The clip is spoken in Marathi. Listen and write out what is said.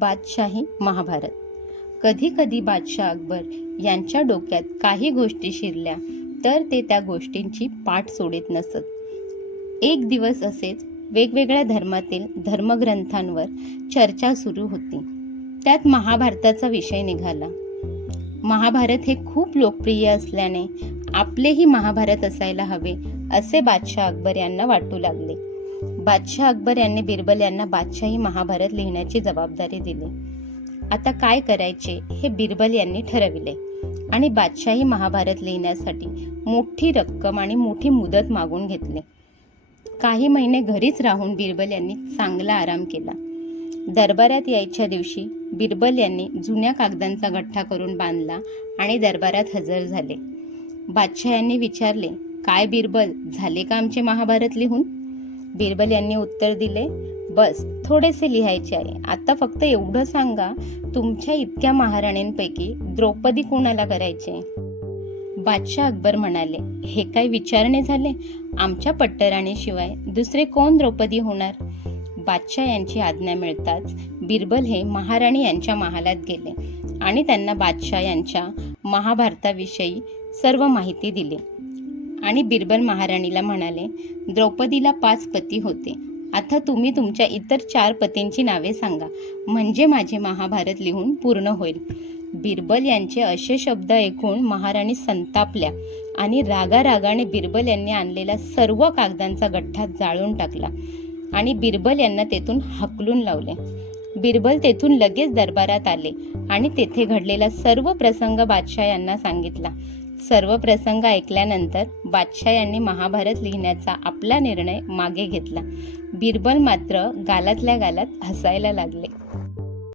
बादशाही महाभारत. कधी कधी बादशाह अकबर यांच्या डोक्यात काही गोष्टी शिरल्या तर ते त्या गोष्टींची पाठ सोडित नसत. एक दिवस असेच वेगवेगळ्या धर्मातील धर्मग्रंथांवर चर्चा सुरू होती. त्यात महाभारताचा विषय निघाला. महाभारत हे खूप लोकप्रिय असल्याने आपलेही महाभारत असायला हवे असे बादशाह अकबर यांना वाटू लागले. बादशाह अकबर यांनी बिरबल यांना बादशाही महाभारत लिहिण्याची जबाबदारी दिली. आता काय करायचे हे बिरबल यांनी ठरविले आणि बादशाही महाभारत लिहिण्यासाठी मोठी रक्कम आणि मोठी मुदत मागून घेतली. काही महिने घरीच राहून बिरबल यांनी चांगला आराम केला. दरबारात यायच्या दिवशी बिरबल यांनी जुन्या कागदांचा गठ्ठा करून बांधला आणि दरबारात हजर झाले. बादशाह यांनी विचारले, काय बिरबल, झाले का आमचे महाभारत लिहून? बिरबल यांनी उत्तर दिले, बस थोडेसे लिहायचे आहे. आता फक्त एवढं सांगा, तुमच्या इतक्या महाराणींपैकी द्रौपदी कोणाला करायचे? बादशाह अकबर म्हणाले, हे काय विचारणे झाले? आमच्या पट्टराणीशिवाय दुसरे कोण द्रौपदी होणार? बादशाह यांची आज्ञा मिळताच बिरबल हे महाराणी यांच्या महालात गेले आणि त्यांना बादशाह यांच्या महाभारताविषयी सर्व माहिती दिली. आणि बिरबल महाराणीला म्हणाले, द्रौपदीला 5 पती होते. आता तुम्ही तुमच्या इतर 4 पतींची नावे सांगा, म्हणजे माझे महाभारत लिहून पूर्ण होईल. बिरबल यांचे असे शब्द ऐकून महाराणी संतापल्या आणि रागारागाने बिरबल यांनी आणलेला सर्व कागदांचा गठ्ठा जाळून टाकला आणि बिरबल यांना तेथून हाकलून लावले. बिरबल तेथून लगेच दरबारात आले आणि तेथे घडलेला सर्व प्रसंग बादशाह यांना सांगितला. सर्व प्रसंग ऐकल्यानंतर बादशाह यांनी महाभारत लिहिण्याचा आपला निर्णय मागे घेतला. बिरबल मात्र गालातल्या गालात हसायला लागले.